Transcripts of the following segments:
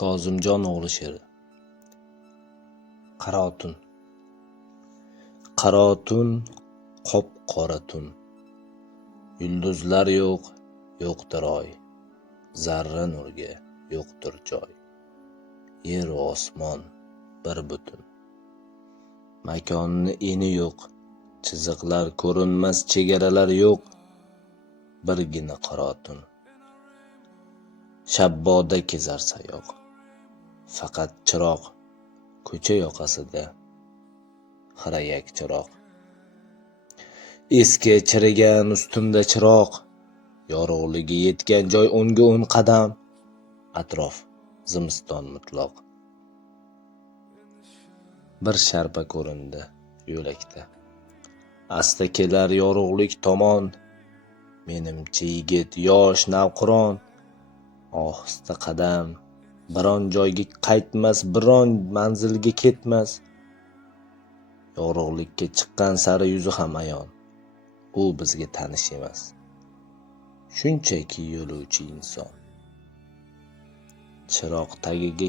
Kozimjon o'g'li she'ri. Qaro tun, qop-qora tun. Yulduzlar yo'q, yo'qdir oy. Zarra nurga yo'qdir joy. Yer va osmon bir butun. Makonni eni yo'q, chiziqlar ko'rinmas, chegaralar yo'q. Birgina qaro tun. Shabboda kezar sayoq. Faqat chiroq, ko'cha yoqasida xirayak chiroq. Eski chirigan ustimda chiroq, yorug'ligi yetgan joy o'nga 10 qadam, atrof zimiston mutloq. Bir sharpa ko'rindi yo'lakda, asta kelar yorug'lik tomon. Menimcha yigit yosh navqiron, ohista qadam, biron joyga qaytmas, biron manzilga ketmas. Yorug'likka chiqqan sari yuzi ham ayon, u bizga tanish emas, shunchaki yo'lovchi inson. Chiroq tagiga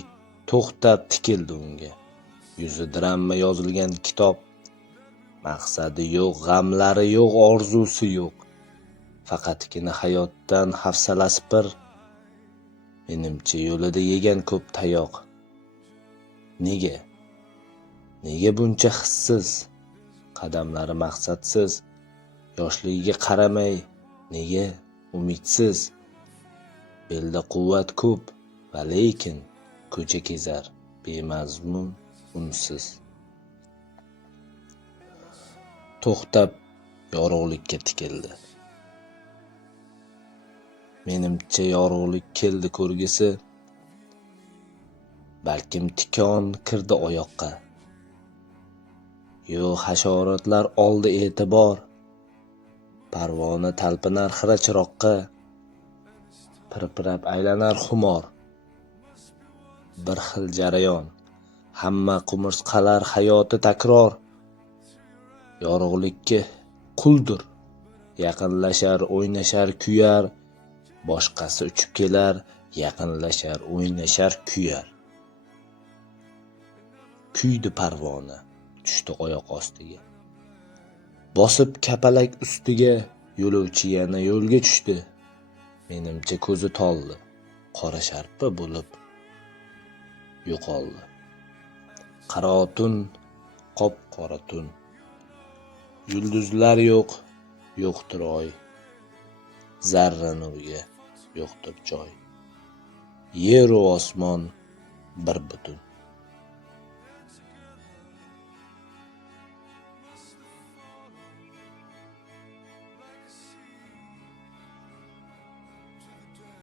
to'xtab tikildi unga, yuzi diramma yozilgan kitob. Maqsadi yo'q, g'amlari yo'q, orzusi yo'q, faqatgina hayotdan hafsalasi pir. Menimcha yo'lida yegan ko'p tayoq. Nega buncha hissiz, qadamlari maqsadsiz, yoshligiga qaramay, nega umidsiz? Belda quvvat ko'p va lekin ko'cha kezar bemazmun, unsiz. To'xtab yorug'likka tikildi. Menimcha yorug'lik keldi ko'rgisi, balkim tikon kirdi oyoqqa. Yo hasharotlar oldi e'tibor, parvona talpinar xira chiroqqa, pirpirab aylanar xumor. Bir xil jarayon, hamma qumursqalar hayoti takror. Yorug'likka quldir, yaqinlashar, o'ynashar, kuyar. Boshqasi uchib kelar, yaqinlashar, o'ynashar, kuyar. Kuydi parvona, tushdi oyoq ostiga. Bosib kapalak ustiga, yo'lovchi yana yo'lga tushdi. Menimcha ko'zi toldi, qora sharpa bo'lib yo'qoldi. Qaro tun, qop-qora tun. Yulduzlar yo'q, yo'qdir oy. Zarra nurga yo'qdir joy. Yer va osmon bir butun.